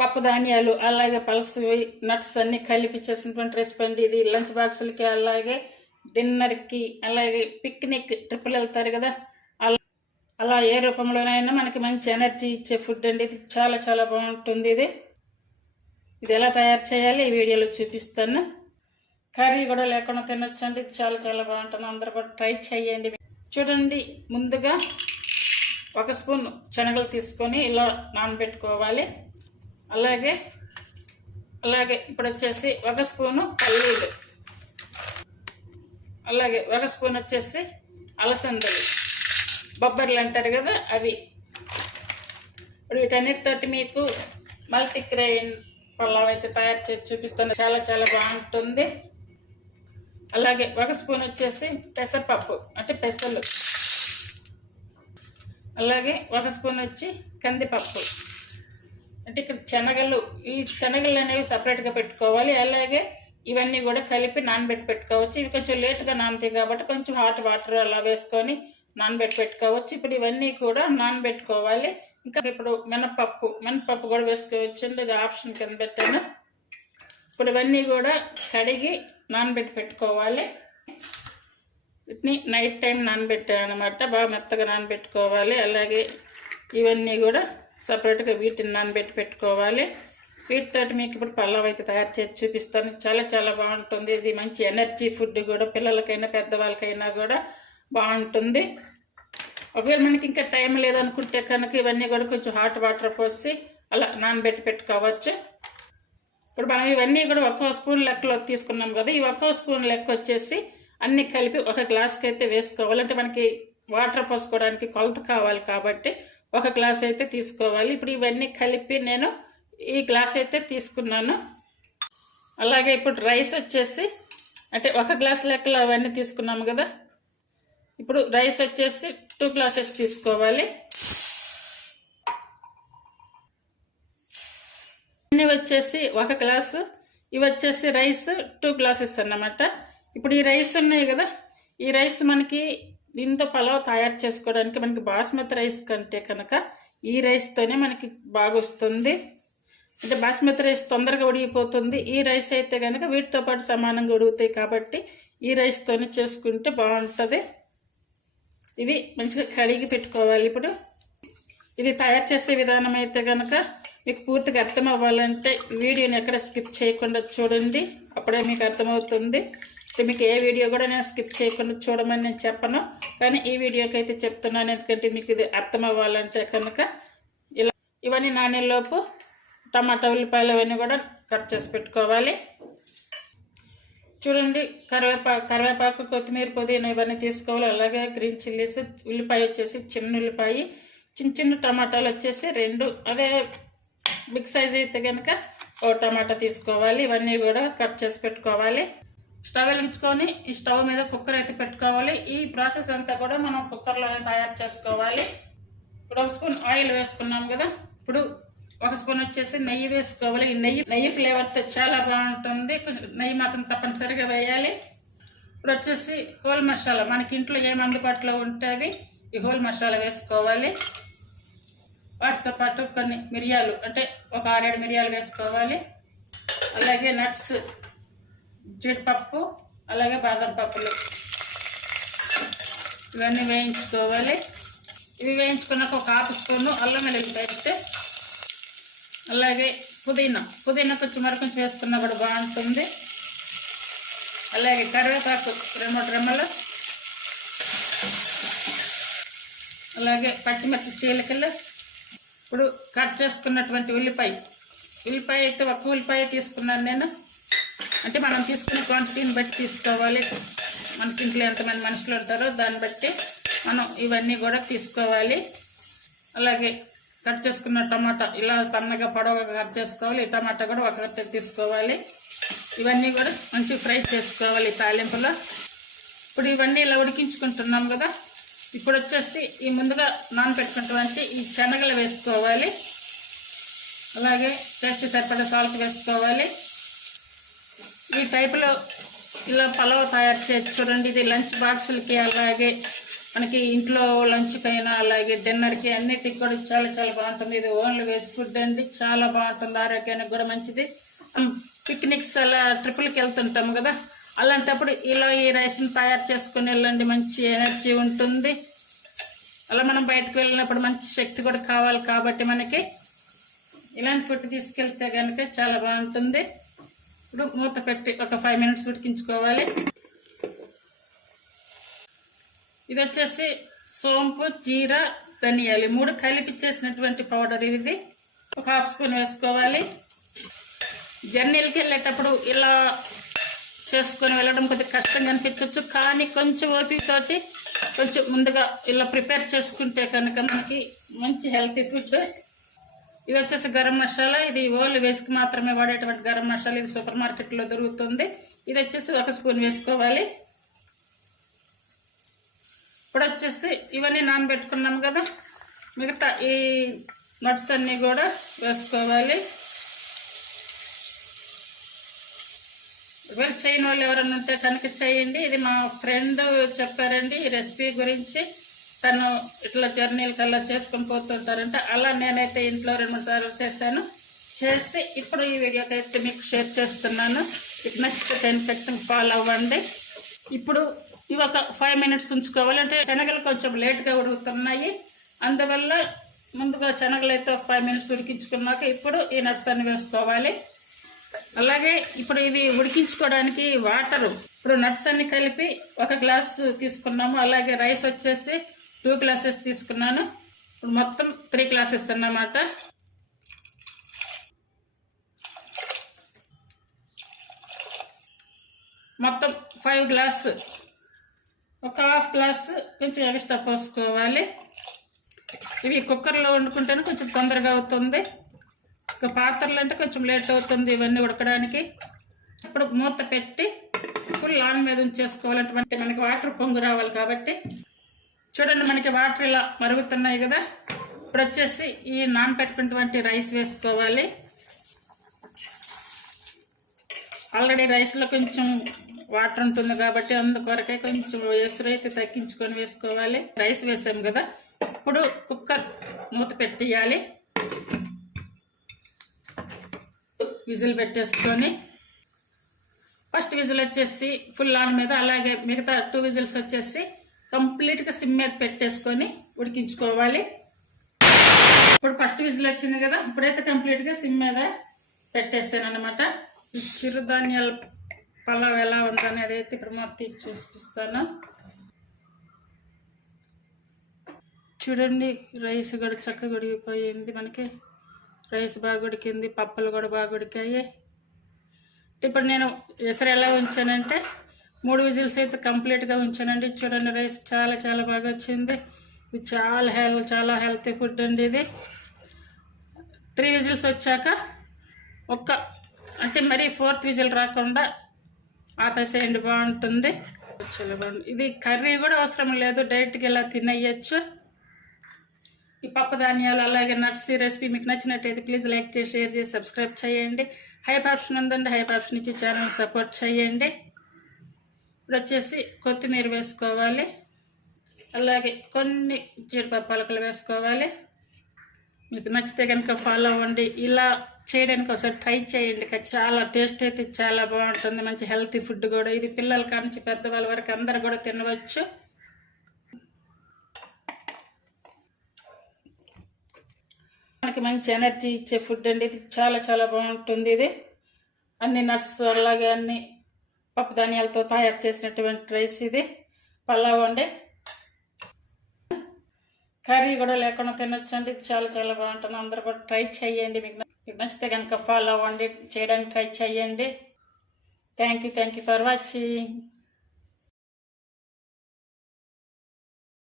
పప్పు ధాన్యాలు అలాగే పల్సవి నట్స్ అన్నీ కలిపి చేసినటువంటి రెసిపీ అండి ఇది. లంచ్ బాక్సులకి అలాగే డిన్నర్కి అలాగే పిక్నిక్ ట్రిప్పులు వెళ్తారు కదా, అలా ఏ రూపంలోనైనా మనకి మంచి ఎనర్జీ ఇచ్చే ఫుడ్ అండి ఇది. చాలా చాలా బాగుంటుంది ఇది. ఇది ఎలా తయారు చేయాలి ఈ వీడియోలో చూపిస్తాను. కర్రీ కూడా లేకుండా తినొచ్చండి, చాలా చాలా బాగుంటుంది. అందరూ కూడా ట్రై చేయండి. చూడండి, ముందుగా 1 స్పూన్ శనగలు తీసుకొని ఇలా నానబెట్టుకోవాలి. అలాగే ఇప్పుడు వచ్చేసి 1 స్పూను పల్లీలు, అలాగే 1 స్పూన్ వచ్చేసి అలసందలు, బొబ్బర్లు అంటారు కదా అవి. ఇప్పుడు వీటన్నిటితోటి మీకు మల్టీగ్రెయిన్ పలావ్ అయితే తయారు చేసి చూపిస్తాను. చాలా చాలా బాగుంటుంది. అలాగే 1 స్పూన్ వచ్చేసి పెసరపప్పు అంటే పెసలు, అలాగే 1 స్పూన్ వచ్చి కందిపప్పు అంటే ఇక్కడ శనగలు. ఈ శనగలు అనేవి సపరేట్గా పెట్టుకోవాలి. అలాగే ఇవన్నీ కూడా కలిపి నానబెట్టి పెట్టుకోవచ్చు. ఇవి కొంచెం లేట్గా నానతాయి కాబట్టి కొంచెం హాట్ వాటర్ అలా వేసుకొని నానబెట్టి పెట్టుకోవచ్చు. ఇప్పుడు ఇవన్నీ కూడా నానబెట్టుకోవాలి. ఇంకా ఇప్పుడు మినపప్పు కూడా వేసుకోవచ్చు అండి, ఇది ఆప్షన్ కింద పెట్టాను. ఇప్పుడు ఇవన్నీ కూడా కడిగి నానబెట్టి పెట్టుకోవాలి. వీటిని నైట్ టైం నానబెట్టాను అనమాట, బాగా మెత్తగా నానబెట్టుకోవాలి. అలాగే ఇవన్నీ కూడా సపరేట్గా వీటిని నానబెట్టి పెట్టుకోవాలి. వీటితోటి మీకు ఇప్పుడు పలావ్ అయితే తయారు చేసి చూపిస్తాను. చాలా చాలా బాగుంటుంది ఇది. మంచి ఎనర్జీ ఫుడ్ కూడా, పిల్లలకైనా పెద్దవాళ్ళకైనా కూడా బాగుంటుంది. ఒకవేళ మనకి ఇంకా టైం లేదనుకుంటే కనుక ఇవన్నీ కూడా కొంచెం హాట్ వాటర్ పోసి అలా నానబెట్టి పెట్టుకోవచ్చు. ఇప్పుడు మనం ఇవన్నీ కూడా 1 స్పూన్ లెక్కలో తీసుకున్నాం కదా, ఈ 1 స్పూన్ లెక్క వచ్చేసి అన్నీ కలిపి 1 గ్లాస్కి అయితే వేసుకోవాలి. అంటే మనకి వాటర్ పోసుకోవడానికి కొలత కావాలి కాబట్టి 1 గ్లాస్ అయితే తీసుకోవాలి. ఇప్పుడు ఇవన్నీ కలిపి నేను ఈ గ్లాస్ అయితే తీసుకున్నాను. అలాగే ఇప్పుడు రైస్ వచ్చేసి అంటే 1 గ్లాస్ లెక్కలో అవన్నీ తీసుకున్నాము కదా, ఇప్పుడు రైస్ వచ్చేసి 2 గ్లాసెస్ తీసుకోవాలి. ఇవన్నీ వచ్చేసి 1 గ్లాసు, ఇవి వచ్చేసి రైస్ 2 గ్లాసెస్ అన్నమాట. ఇప్పుడు ఈ రైస్ ఉన్నాయి కదా, ఈ రైస్ మనకి దీంతో పలావ్ తయారు చేసుకోవడానికి మనకి బాస్మతి రైస్ కంటే కనుక ఈ రైస్తోనే మనకి బాగా వస్తుంది. అంటే బాస్మతి రైస్ తొందరగా ఉడిగిపోతుంది. ఈ రైస్ అయితే కనుక వీటితో పాటు సమానంగా ఉడుగుతాయి కాబట్టి ఈ రైస్తోనే చేసుకుంటే బాగుంటుంది. ఇవి మంచిగా కడిగి పెట్టుకోవాలి. ఇప్పుడు ఇది తయారు చేసే విధానం అయితే కనుక మీకు పూర్తిగా అర్థం అవ్వాలంటే వీడియోని ఎక్కడ స్కిప్ చేయకుండా చూడండి, అప్పుడే మీకు అర్థమవుతుంది. మీకు ఏ వీడియో కూడా నేను స్కిప్ చేయకుండా చూడమని నేను చెప్పను, కానీ ఈ వీడియోకి అయితే చెప్తున్నాను. ఎందుకంటే మీకు ఇది అర్థం అవ్వాలంటే కనుక ఇలా ఇవన్నీ నానేలోపు టమాటా ఉల్లిపాయలు అవన్నీ కూడా కట్ చేసి పెట్టుకోవాలి. చూడండి, కరివేపాకు కొత్తిమీర పుదీనా ఇవన్నీ తీసుకోవాలి. అలాగే గ్రీన్ చిల్లీస్, ఉల్లిపాయ వచ్చేసి చిన్న ఉల్లిపాయ, చిన్న టమాటాలు వచ్చేసి 2, అదే బిగ్ సైజ్ అయితే కనుక 1 టమాటా తీసుకోవాలి. ఇవన్నీ కూడా కట్ చేసి పెట్టుకోవాలి. స్టవ్ వెలిగించుకొని ఈ స్టవ్ మీద కుక్కర్ అయితే పెట్టుకోవాలి. ఈ ప్రాసెస్ అంతా కూడా మనం కుక్కర్లోనే తయారు చేసుకోవాలి. ఇప్పుడు 1 స్పూన్ ఆయిల్ వేసుకున్నాం కదా, ఇప్పుడు 1 స్పూన్ వచ్చేసి నెయ్యి వేసుకోవాలి. ఈ నెయ్యి ఫ్లేవర్తో చాలా బాగుంటుంది. నెయ్యి మాత్రం తప్పనిసరిగా వేయాలి. ఇప్పుడు వచ్చేసి హోల్ మసాలా, మనకి ఇంట్లో ఏం అందుబాటులో ఉంటే ఈ హోల్ మసాలా వేసుకోవాలి. వాటితో పాటు కొన్ని మిరియాలు అంటే ఒక 6-7 మిరియాలు వేసుకోవాలి. అలాగే నట్స్, జీడిపప్పు, అలాగే బాదం పప్పులు ఇవన్నీ వేయించుకోవాలి. ఇవి వేయించుకున్నాక ఒక 1/2 స్పూను అల్లం వెల్లుల్లి పేస్ట్, అలాగే పుదీనా కొంచెం మరికొంచెం వేసుకున్నా కూడా బాగుంటుంది. అలాగే కరివేపాకు 2-3 రెమ్మలు, అలాగే పచ్చిమిర్చి చీలికలు. ఇప్పుడు కట్ చేసుకున్నటువంటి ఉల్లిపాయ అయితే 1 ఉల్లిపాయ తీసుకున్నాను నేను. అంటే మనం తీసుకునే క్వాంటిటీని బట్టి తీసుకోవాలి. మనకి ఇంట్లో ఎంతమంది మనుషులు ఉంటారో దాన్ని బట్టి మనం ఇవన్నీ కూడా తీసుకోవాలి. అలాగే కట్ చేసుకున్న టమాటా ఇలా సన్నగా పొడవుగా కట్ చేసుకోవాలి. ఈ టమాటా కూడా 1 కట్ట తీసుకోవాలి. ఇవన్నీ కూడా మంచిగా ఫ్రై చేసుకోవాలి తాలింపులో. ఇప్పుడు ఇవన్నీ ఇలా ఉడికించుకుంటున్నాం కదా, ఇప్పుడు వచ్చేసి ఈ ముందుగా నానబెట్టుకున్నటువంటి ఈ శనగలు వేసుకోవాలి. అలాగే టేస్ట్ సరిపడా సాల్ట్ వేసుకోవాలి. ఈ టైపులో ఇలా పలావ్ తయారు చేయొచ్చు చూడండి. ఇది లంచ్ బాక్సులకి అలాగే మనకి ఇంట్లో లంచ్కైనా అలాగే డిన్నర్కి అన్నిటికి కూడా చాలా చాలా బాగుంటుంది. ఇది ఓన్లీ వేస్ట్ ఫుడ్ అండి, చాలా బాగుంటుంది, ఆరోగ్యానికి కూడా మంచిది. పిక్నిక్స్ అలా ట్రిపుల్కి వెళ్తుంటాము కదా, అలాంటప్పుడు ఇలా ఈ రైస్ని తయారు చేసుకుని వెళ్ళండి, మంచి ఎనర్జీ ఉంటుంది. అలా మనం బయటకు వెళ్ళినప్పుడు మంచి శక్తి కూడా కావాలి కాబట్టి మనకి ఇలాంటి ఫుడ్ తీసుకెళ్తే కనుక చాలా బాగుంటుంది. ఇప్పుడు మూత పెట్టి ఒక 5 minutes ఉడికించుకోవాలి. ఇది వచ్చేసి సోంపు, జీరా, ధనియాలు 3 కలిపి చేసినటువంటి పౌడర్. ఇది ఒక 1/2 స్పూన్ వేసుకోవాలి. జర్నీలకి వెళ్ళేటప్పుడు ఇలా చేసుకొని వెళ్ళడం కొద్దిగా కష్టంగా అనిపించవచ్చు, కానీ కొంచెం ఓపికతోటి కొంచెం ముందుగా ఇలా ప్రిపేర్ చేసుకుంటే కనుక మనకి మంచి హెల్తీ ఫుడ్. ఇది వచ్చేసి గరం మసాలా. ఇది ఓన్లీ వేసుకు మాత్రమే వాడేటువంటి గరం మసాలా. ఇది సూపర్ మార్కెట్లో దొరుకుతుంది. ఇది వచ్చేసి 1 స్పూన్ వేసుకోవాలి. ఇప్పుడు వచ్చేసి ఇవన్నీ నానబెట్టుకున్నాం కదా, మిగతా ఈ నట్స్ అన్నీ కూడా వేసుకోవాలి. ఒకవేళ చేయని వాళ్ళు ఎవరైనా ఉంటే కనుక చేయండి. ఇది మా ఫ్రెండ్ చెప్పారండి ఈ రెసిపీ గురించి. తను ఇట్లా జర్నీలకి అలా చేసుకొని పోతుంటారంటే, అలా నేనైతే ఇంట్లో 2-3 సార్లు చేశాను. చేసి ఇప్పుడు ఈ వీడియోకి అయితే మీకు షేర్ చేస్తున్నాను. మీకు నచ్చితే ఖచ్చితంగా ఫాలో అవ్వండి. ఇప్పుడు ఇవి ఒక 5 minutes ఉంచుకోవాలి. అంటే శనగలు కొంచెం లేట్గా ఉడుకుతున్నాయి, అందువల్ల ముందుగా శనగలు అయితే ఒక 5 minutes ఉడికించుకున్నాక ఇప్పుడు ఈ నట్స్ అన్ని వేసుకోవాలి. అలాగే ఇప్పుడు ఇవి ఉడికించుకోవడానికి వాటరు, ఇప్పుడు నట్స్ అన్ని కలిపి 1 గ్లాసు తీసుకున్నాము. అలాగే రైస్ వచ్చేసి 2 glasses తీసుకున్నాను. ఇప్పుడు మొత్తం 3 glasses అన్నమాట. మొత్తం 5 గ్లాసు, ఒక 1/2 గ్లాసు కొంచెం ఎక్స్ట్రా పోసుకోవాలి. ఇవి కుక్కర్లో వండుకుంటేనే కొంచెం తొందరగా అవుతుంది, ఇక పాత్రలు అంటే కొంచెం లేట్ అవుతుంది ఇవన్నీ ఉడకడానికి. ఇప్పుడు మూత పెట్టి ఫుల్ ఆన్ మీద ఉంచేసుకోవాలంటే మనకి వాటర్ పొంగు రావాలి కాబట్టి. చూడండి, మనకి వాటర్ ఇలా మరుగుతున్నాయి కదా. ఇప్పుడు వచ్చేసి ఈ నానబెట్టుకున్నటువంటి రైస్ వేసుకోవాలి. ఆల్రెడీ రైస్లో కొంచెం వాటర్ ఉంటుంది కాబట్టి అందుకొరకే కొంచెం ఎసురు అయితే తగ్గించుకొని వేసుకోవాలి. రైస్ వేసాము కదా, ఇప్పుడు కుక్కర్ మూత పెట్టేయాలి. విజిల్ పెట్టేసుకొని ఫస్ట్ విజిల్ వచ్చేసి ఫుల్ ఆన్ మీద, అలాగే మిగతా 2 విజిల్స్ వచ్చేసి కంప్లీట్గా సిమ్ మీద పెట్టేసుకొని ఉడికించుకోవాలి. ఇప్పుడు ఫస్ట్ విజిల్ వచ్చింది కదా, ఇప్పుడైతే కంప్లీట్గా సిమ్ మీద పెట్టేసాను అనమాట. చిరుధాన్యాల పలావ్ ఎలా ఉందనేది అయితే ఇప్పుడు మొత్తం చూపిస్తాను. చూడండి, రైస్ కూడా చక్కగా ఉడికిపోయింది. మనకి రైస్ బాగా ఉడికింది, పప్పులు కూడా బాగా ఉడికాయి. ఇప్పుడు నేను ఎసరు ఎలా ఉంచానంటే 3 విజిల్స్ అయితే కంప్లీట్గా ఉంచానండి. చూడండి, రైస్ చాలా చాలా బాగా వచ్చింది. ఇది చాలా హెల్తీ ఫుడ్ అండి. ఇది 3 విజిల్స్ వచ్చాక అంటే మరి 4th విజిల్ రాకుండా ఆపేసేయండి, బాగుంటుంది, చాలా బాగుంది. ఇది కర్రీ కూడా అవసరం లేదు, డైరెక్ట్గా ఇలా తినేయచ్చు. ఈ పప్పు ధాన్యాలు అలాగే నట్స్ రెసిపీ మీకు నచ్చినట్టయితే ప్లీజ్ లైక్ చేసి, షేర్ చేసి, సబ్స్క్రైబ్ చేయండి. హైప్ ఆప్షన్ ఉందండి, హైప్ ఆప్షన్ ఇచ్చి ఛానల్ సపోర్ట్ చేయండి. ఇప్పుడు వచ్చేసి కొత్తిమీర వేసుకోవాలి, అలాగే కొన్ని జీడిపప్పు పలకలు వేసుకోవాలి. మీకు నచ్చితే కనుక ఫాలో అవ్వండి. ఇలా చేయడానికి ఒకసారి ట్రై చేయండి, చాలా టేస్ట్ అయితే చాలా బాగుంటుంది. మంచి హెల్తీ ఫుడ్ కూడా ఇది. పిల్లల కానించి పెద్దవాళ్ళ వరకు అందరు కూడా తినవచ్చు. మనకి మంచి ఎనర్జీ ఇచ్చే ఫుడ్ అండి ఇది, చాలా చాలా బాగుంటుంది. ఇది అన్ని నట్స్ అలాగే అన్ని పప్పు ధాన్యాలతో తయారు చేసినటువంటి రైస్. ఇది పలావ్ అండి, కర్రీ కూడా లేకుండా తినొచ్చండి, చాలా చాలా బాగుంటుంది. అందరూ కూడా ట్రై చేయండి. మీకు నచ్చితే కనుక ఫాలో అవ్వండి, చేయడానికి ట్రై చేయండి. Thank you for watching.